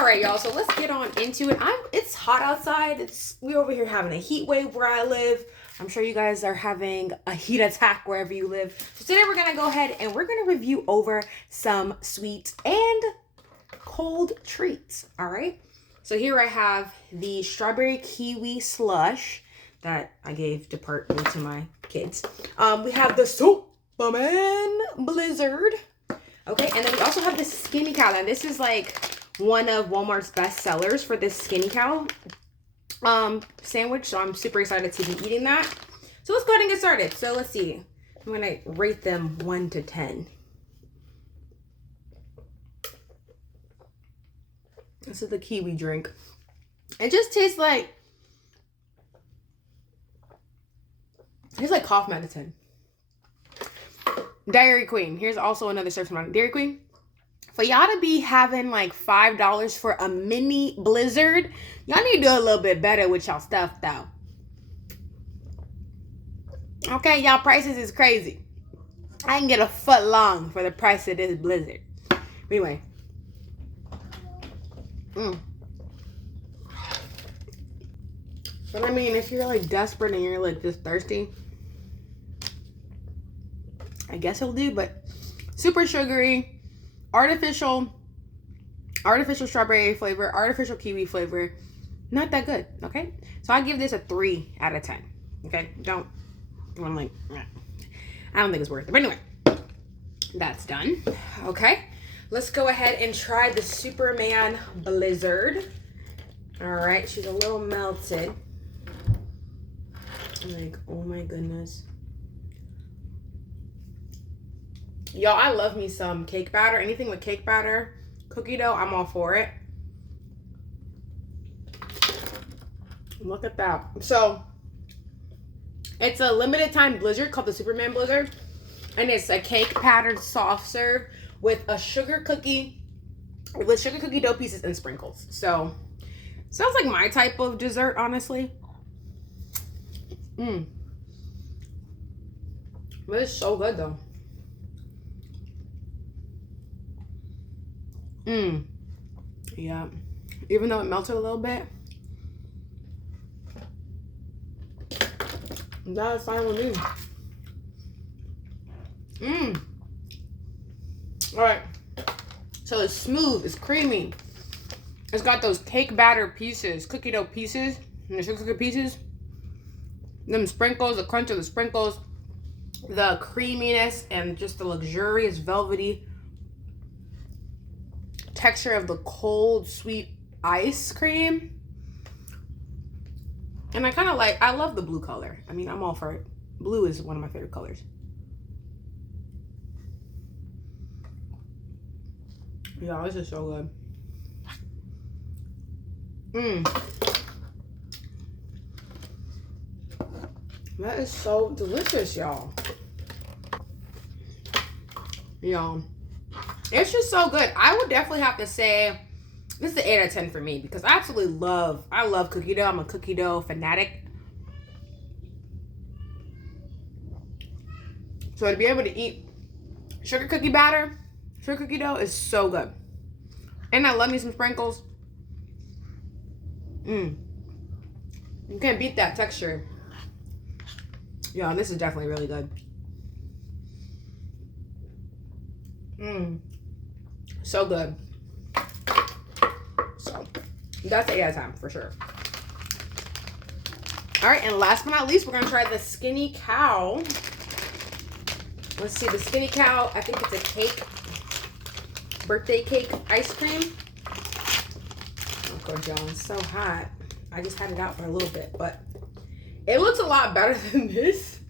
All right, y'all. So let's get on into it. It's hot outside. We over here having a heat wave where I live. I'm sure you guys are having a heat attack wherever you live. So today we're gonna go ahead and we're gonna review over some sweet and cold treats. All right. So here I have the strawberry kiwi slush that I gave to my kids. We have the Superman Blizzard. Okay, and then we also have the Skinny Cow. Now this is like one of Walmart's best sellers for this Skinny Cow sandwich. So I'm super excited to be eating that. So let's go ahead and get started. So let's see. I'm gonna rate them 1 to 10. This is the kiwi drink. It just tastes like cough medicine. Dairy Queen. Here's also another search from Dairy Queen. For y'all to be having like $5 for a mini Blizzard, y'all need to do a little bit better with y'all stuff though. Okay, y'all, prices is crazy. I can get a foot long for the price of this Blizzard. Anyway. But I mean, if you're like desperate and you're like just thirsty, I guess it'll do. But super sugary, artificial strawberry flavor, artificial kiwi flavor, not that good. Okay, so I give this a 3 out of 10. Okay, I don't think it's worth it. But anyway, that's done. Okay, let's go ahead and try the Superman Blizzard. All right, she's a little melted. Like, oh my goodness. Y'all, I love me some cake batter. Anything with cake batter, cookie dough, I'm all for it. Look at that. So, it's a limited time Blizzard called the Superman Blizzard. And it's a cake patterned soft serve with sugar cookie dough pieces and sprinkles. So, sounds like my type of dessert, honestly. But it's so good though. Yeah. Even though it melted a little bit, that is fine with me. Alright. So it's smooth, it's creamy. It's got those cake batter pieces, cookie dough pieces, and the sugar cookie pieces. Them sprinkles, the crunch of the sprinkles, the creaminess, and just the luxurious velvety texture of the cold sweet ice cream. And I love the blue color. I mean, I'm all for it. Blue is one of my favorite colors. Yeah, this is so good. That is so delicious, y'all. Y'all, it's just so good. I would definitely have to say this is an 8 out of 10 for me because I absolutely love cookie dough. I'm a cookie dough fanatic. So to be able to eat sugar cookie dough is so good. And I love me some sprinkles. You can't beat that texture. Yeah, this is definitely really good. So good. So, that's 8 out of 10 for sure. All right, and last but not least, we're going to try the Skinny Cow. Let's see, the Skinny Cow, I think it's a cake, birthday cake ice cream. Oh, God, y'all, it's so hot. I just had it out for a little bit, but it looks a lot better than this.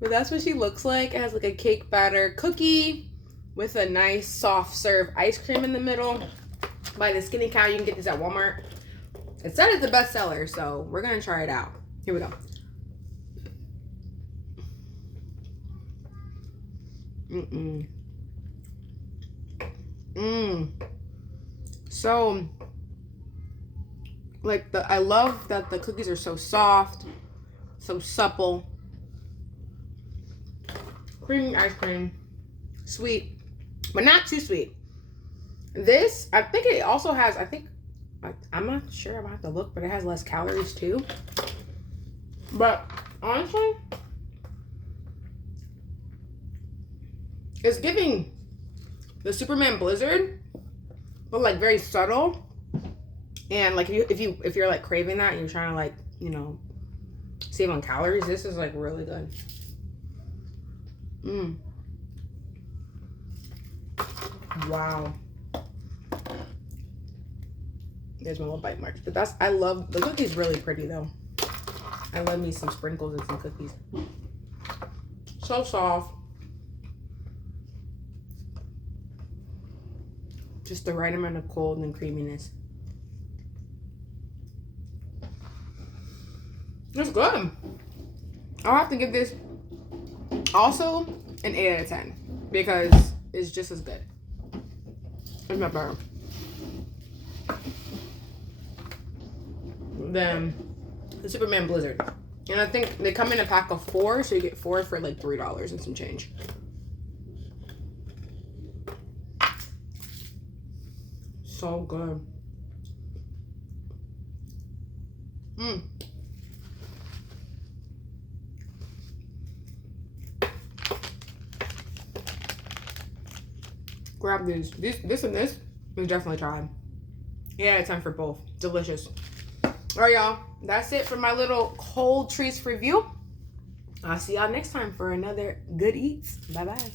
But that's what she looks like. It has like a cake batter cookie with a nice soft serve ice cream in the middle. By the Skinny Cow, you can get this at Walmart. It said it's the best seller, so we're gonna try it out. Here we go. So, like I love that the cookies are so soft, so supple. Creamy ice cream, sweet, but not too sweet. This, I think it also has, I'm not sure, I'm gonna have to look, but it has less calories too. But honestly, it's giving the Superman Blizzard, but like very subtle. And like if you're like craving that and you're trying to like, you know, save on calories, this is like really good. Wow. There's my little bite marks. But I love, the cookie's really pretty though. I love me some sprinkles and some cookies. So soft. Just the right amount of cold and creaminess. It's good. I'll have to give this also an 8 out of 10 because it's just as good. It's not better than the Superman Blizzard. And I think they come in a pack of 4, so you get 4 for like $3 and some change. So good. Grab these. This and this, we definitely tried. 8 out of 10 for both. Delicious. All right, y'all. That's it for my little cold treats review. I'll see y'all next time for another good eats. Bye-bye.